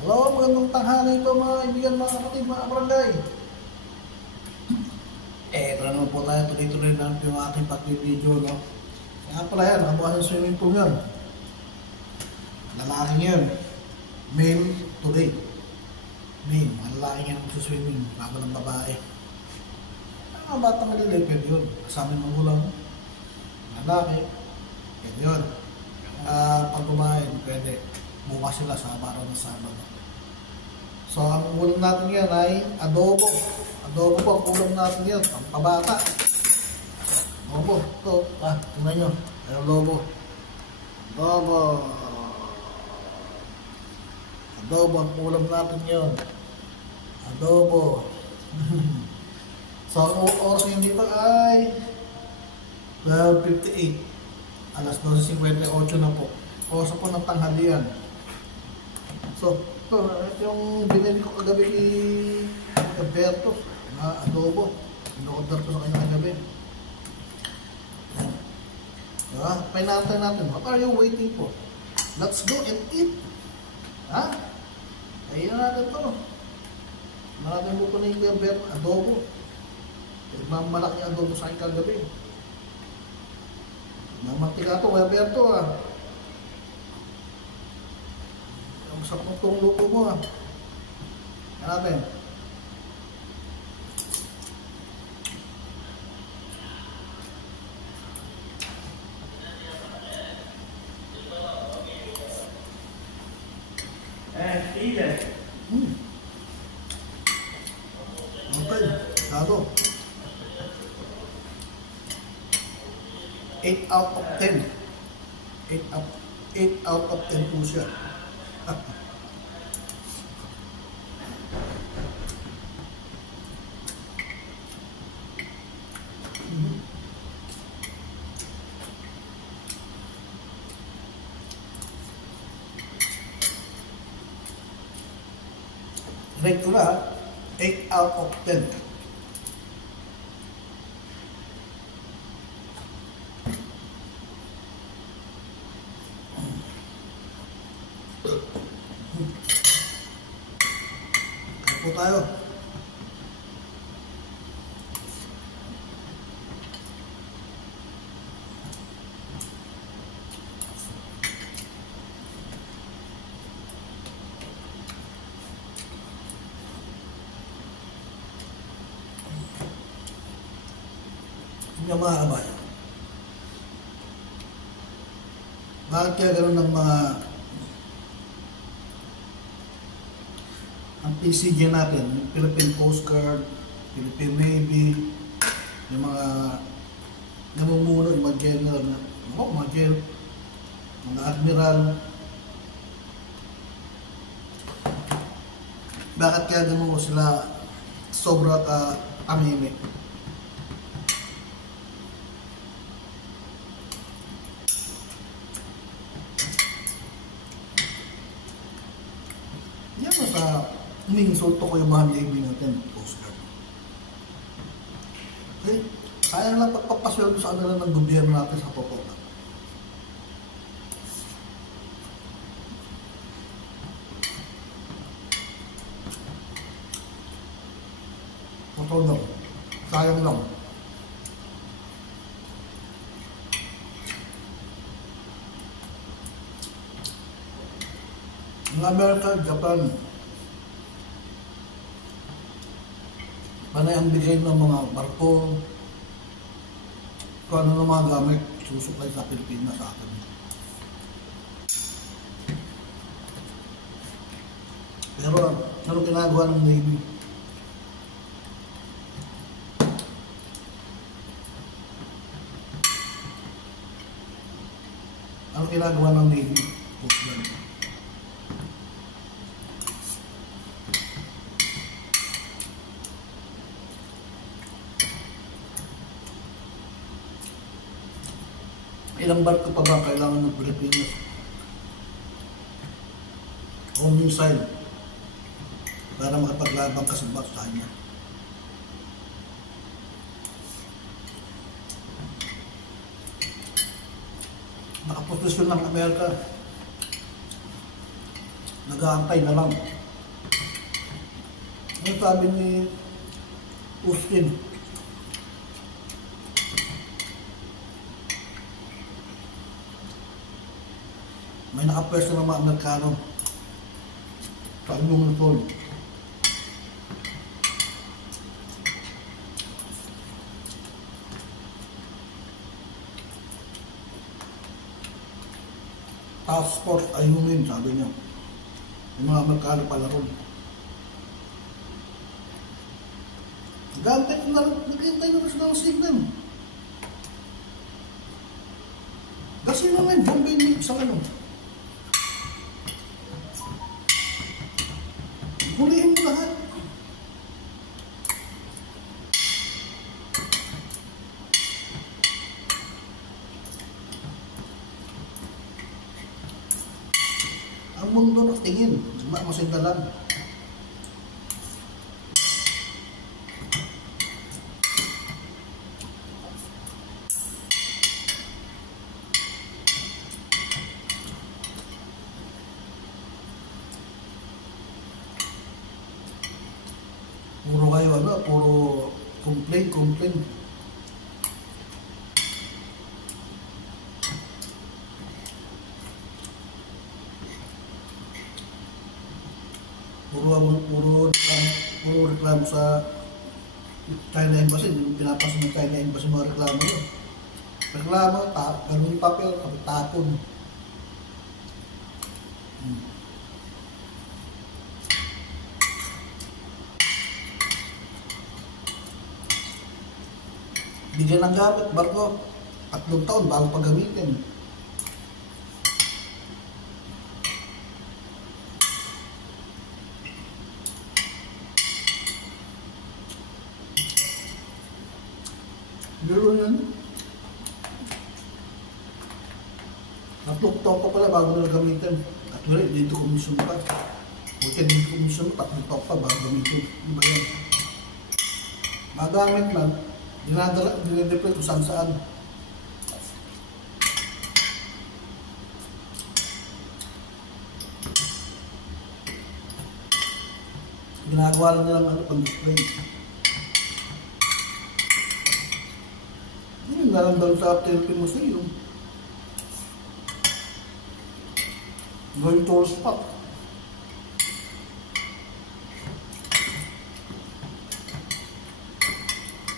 Hello, magandang tanghali po mga kaibigan, mga kapatid, mga barangay. Ito na naman po tayo, tuloy-tuloy na yung aking pag-video, no? Kaya pala yan, nakabukas yung swimming pool yun. Lalaking yun. Male today. Male, lalaking yan magsuswimming, laban ng babae. Mga bata maliliit, pwede yun. Kasama yung magulang. Lalaki, pwede yun. Pag kumain, pwede. Bukas sila sa araw ng Sabado. So, ang ulam natin yan ay adobo. Adobo po, ang ulam natin yan. Ang pabata. Adobo. Ito. Tingnan nyo. Adobo. Adobo. Adobo, ang ulam natin yan. Adobo. So, ang oras ngayon dito ay 12:58. Alas 12:58 na po. Oras po ng tanghalian. So, ito yung binili ko kagabi ni Alberto na adobo. Ino-order ko sa kanya kagabi. Diba? Painatay natin. What are you waiting for? Let's go and eat. Ha? Ayun natin ito. Maraming buko ni Alberto adobo. Malaki adobo sa akin kagabi. Mamantika ito, Alberto Ang sarap ng itong luto mo natin. Steven. Okay, lalo. 8 out of 10. 8 out of 10 po siya. Rate ko na 8 out of 10. Kaya po tayo. Yung mga kabayan. Bakit kaya ganoon ng mga ang PCG natin, yung Philippine Coast Guard, Philippine Navy, yung mga namumuno, yung mga general na, mga admiral. Bakit kaya ganoon sila sobra amimik? Yan sa uminsulto ko yung mga Navy natin, Coast Guard. Okay? Kaya lang pagpapasweldo sa kanila ng gobyerno natin sa totoo. Totoo lang. Sayang lang. Ang Amerika, Japan, panay ang bigay ng mga barko, kung ano ng mga gamit, susupply sa Pilipinas sa atin. Pero ano ginagawa ng Navy? Ano ginagawa ng Navy? Ilang barko pa ba kailangan ng Pilipinas? O missile para makapaglabang ka sa kanya. Nakaposisyon ng Amerika Nag-aantay na lang. Ang sabi ni Austin, may nakapwesto ng mga Amerikano sa inyong lutol. Task Force Ayungin, sabi niya. Yung mga Amerikano pala ron. Naghihintay na sila ng signal. Kasi naman, Bombay Mix sa ano. Huliin mo lahat. Ang mundo nakatingin, masindalan. Puro kayo ano, puro complain. Puro reklamo sa China Embassy, pinapasok ng China Embassy mga reklamo yun. Reklamo, ganun yung papel, tapon. Bigyan ng gamit, barko, 3 taon bago pagamitin. Biro yun. 3 taon pa pala bago nila gamitin. At wala, dito komisyon pa. Buti dito komisyon pa, 3 taon pa bago gamitin. Iba yan. Magamit man, dinadeploy kung saan. Ginagawa lang nilang pang-display. Yun nga lang daw sa Philippine Museum. Going tourist spot.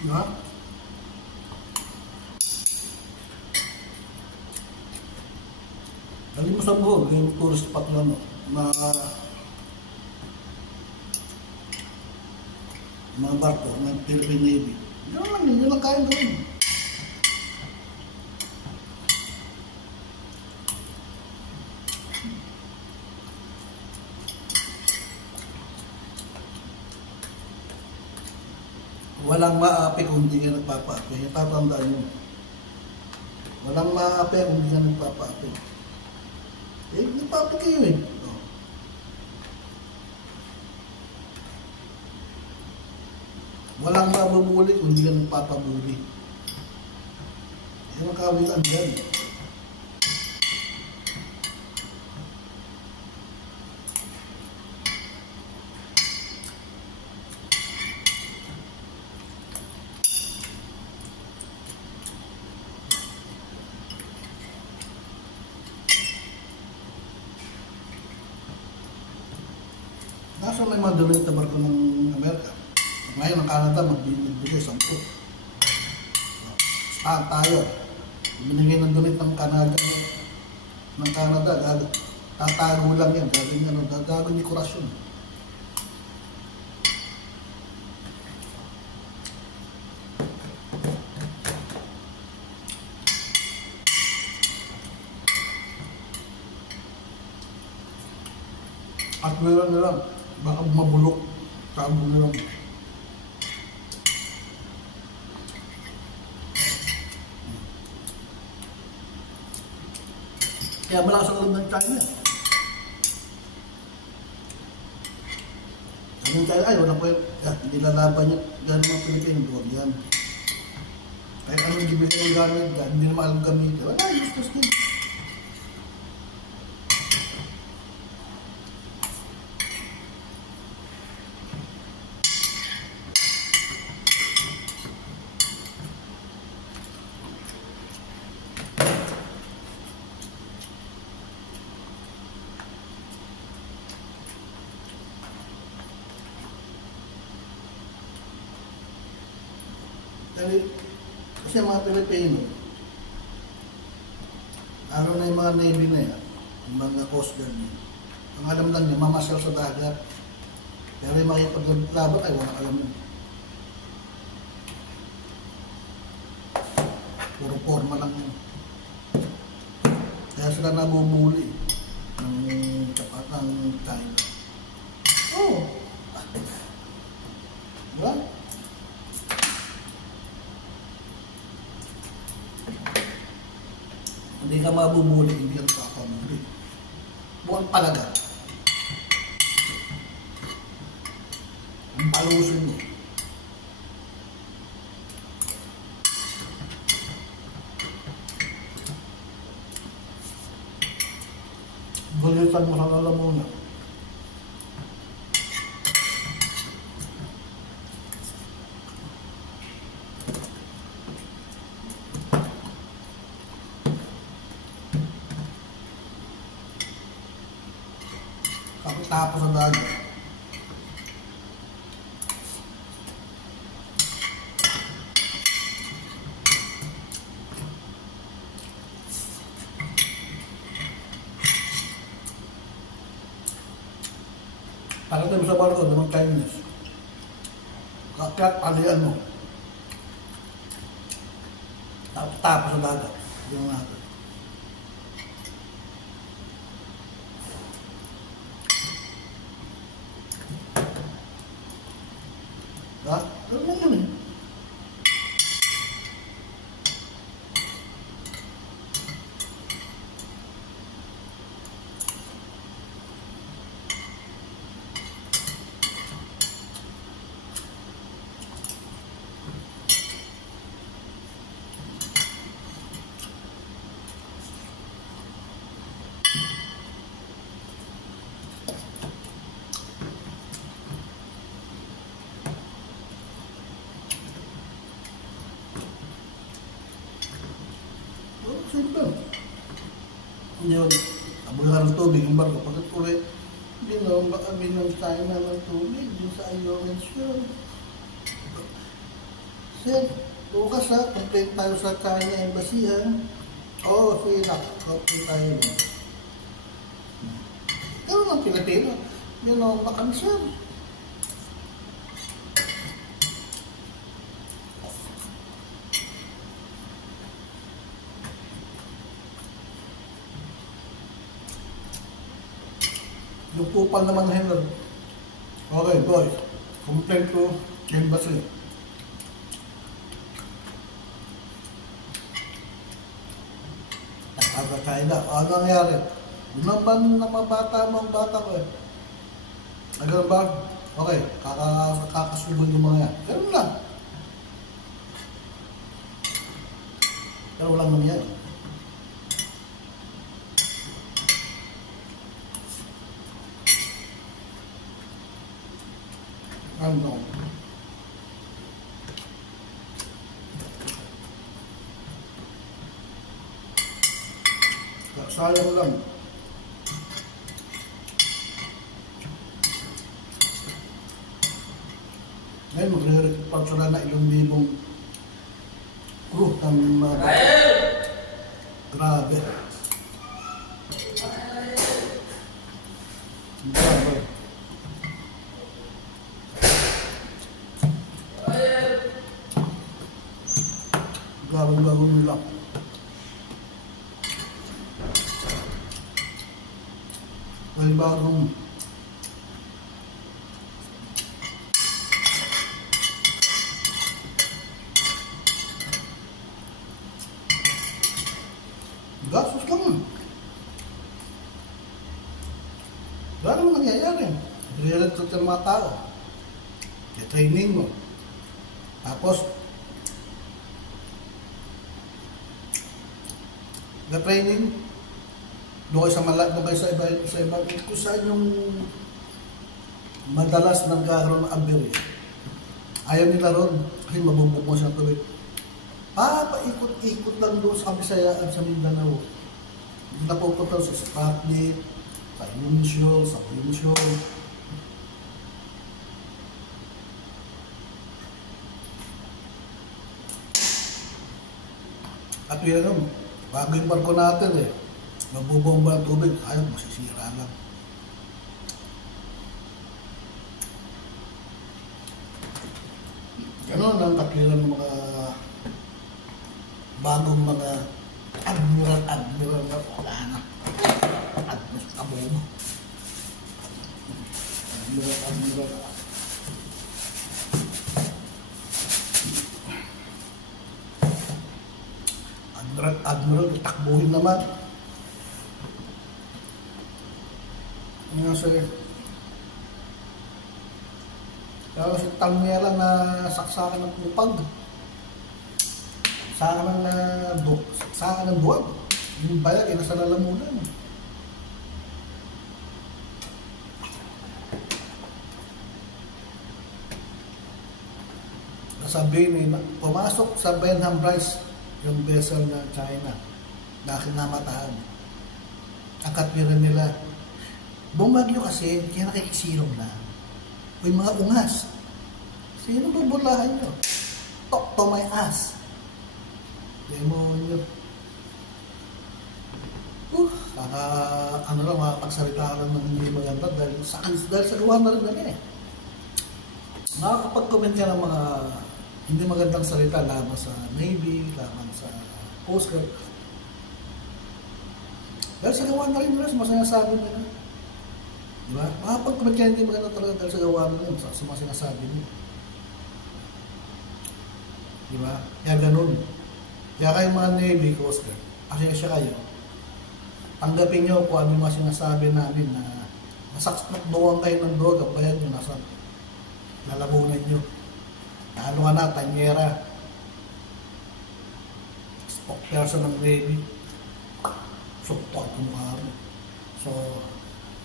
Diba? Dali mo sa buhog, yung tourist spot lang na mga barko ng Philippine Navy. Yun lang kayang gawin. Walang maapi kung hindi ka nagpapaapi. Tatandaan nyo. Walang maapi kung hindi ka nagpapaapi. Nagpapaapi kayo eh. Walang mabubuli kung hindi ka nagpapabuli. Yan ang kawitan dyan. Nasa may mga donate na barko ng Amerika. Ngayon ang Canada magbibigay 10. Tayo. Binigay ng donate ng Canada. Tatago lang yan. Gagawin dekorasyon. At meron na lang. Baka mabulok. Tabo na lang. Kaya malakas ang loob ng China. Ang China, ay wala po yun. Hindi lalaban yun. Gano'n mga Pilipino doon yan. Kahit anong gibili yung gamit, hindi naman alam gamitin. Wala, useless din. Kasi mga Pilipino, araw na yung mga Navy na yan, yung mga Coast Guard yun. Ang alam lang niya, mamasyal sa dagat. Pero yung makipaglaban ay walang alam yun. Puro forma lang yun. Kaya sila nabubuli ng tapat ng China. Oo. Diba? Hindi ka mabubuli, hindi ka nakakabuli. Buwan palaga. Ang palusin mo. Gulitan mo sa lalamunan. Tapos ang dagat. Pagdating sa barko, naman Chinese. Kakyat, palian mo. Tapos ang dagat. Yung natin. Ha? Ano mo yun eh? Simple. Yun, abulahan ng tubig yung barko. Pagkat ulit, binom tayo na ng tubig yung sa Ayungin siya. Sir, bukas ha, complain tayo sa China Embassy ha. Oo, sige na, complain tayo. Pero ng Pilipino, binom ba kami sir? Yung kupal naman na hinan. Okay, boys. Complaint ko embassy. Nakakakain na. Ano nangyari? Binaban na mabata mo ang bata ko eh. Ano ba? Okay, kakasubon yung mga yan. Ganun lang. Pero walang nangyari. Ano? Sayang lang. Ngayon magre-report sila na 1,000 crew ng mga grabe. Grabe. Gawin nila. May bagong gastos lang. Gano'n nangyayari. Related sa mga tao. I-training mo. Tapos na-training, doon kayo sa iba, kung saan yung madalas nagkakaroon ng aberya. Ayaw nila ron, kasi mabubog mo siya tuloy. Paikot-ikot lang doon sa Bisayaan sa Mindanao. Hindi na pupunta sa Spratnik, sa Munsyo, sa Pinsyo. At yun ano, bago yung barko natin eh, mabubomba ang tubig, ayaw, masisira lang. Ganon ang katwiran ng mga bagong mga admiral na wala na. Admiral. Admiral, takbuhin naman. Ano sa'yo? Kaya si Tangera na saksakan ng kupag. Saksakan ng buwag. Yung bayan, nasa lalamunan. Sabihin eh, pumasok sa Benham Bryce yung vessel na China na kinamataan. Ang katwiran nila, bumagyo kasi, kaya nakikisilong na. O yung mga ungas. Sino bubulahan nyo? Talk to my ass. Demonyo. Ano lang, makapagsalita lang ng hindi maganda dahil sa gawa na rin na eh. Nakakapag-comment ka ng mga hindi magandang salita laban sa Navy, laban sa Coast Guard. Dahil sa gawa na rin nila, sumasinasabi nila. Diba? Makapag-comment ka hindi maganda talaga dahil sa gawa na rin, sumasinasabi nila. Diba? Kaya ganun. Kaya kayo mga Navy, Coast Guard, pasensya kayo. Tanggapin nyo kung ano yung mga sinasabi namin na masaknakduan kayo ng droga, bayan nyo nasa lalamunan nyo. Ano nga na, Tangera. Spokesperson ng Navy. Suktok ko mukha mo. So,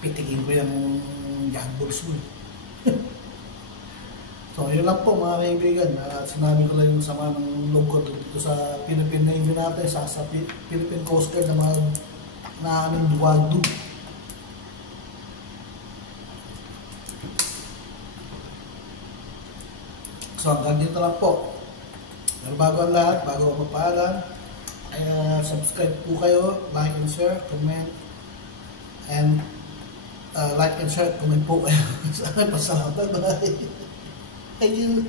pitigin ko yung jambulls mo. So, yun lang po mga kaibigan. Sinabi ko lang yung sama ng loob ko dito sa Philippine Navy natin, sa Philippine Coast Guard na mga naaming duwagdo. So, hanggang dito lang po. Pero bago ang lahat, bago ako magpaalam, ay subscribe po kayo, like and share, comment, and like and share, comment po kayo sa akin. Pasalamat. Bye. Thank you.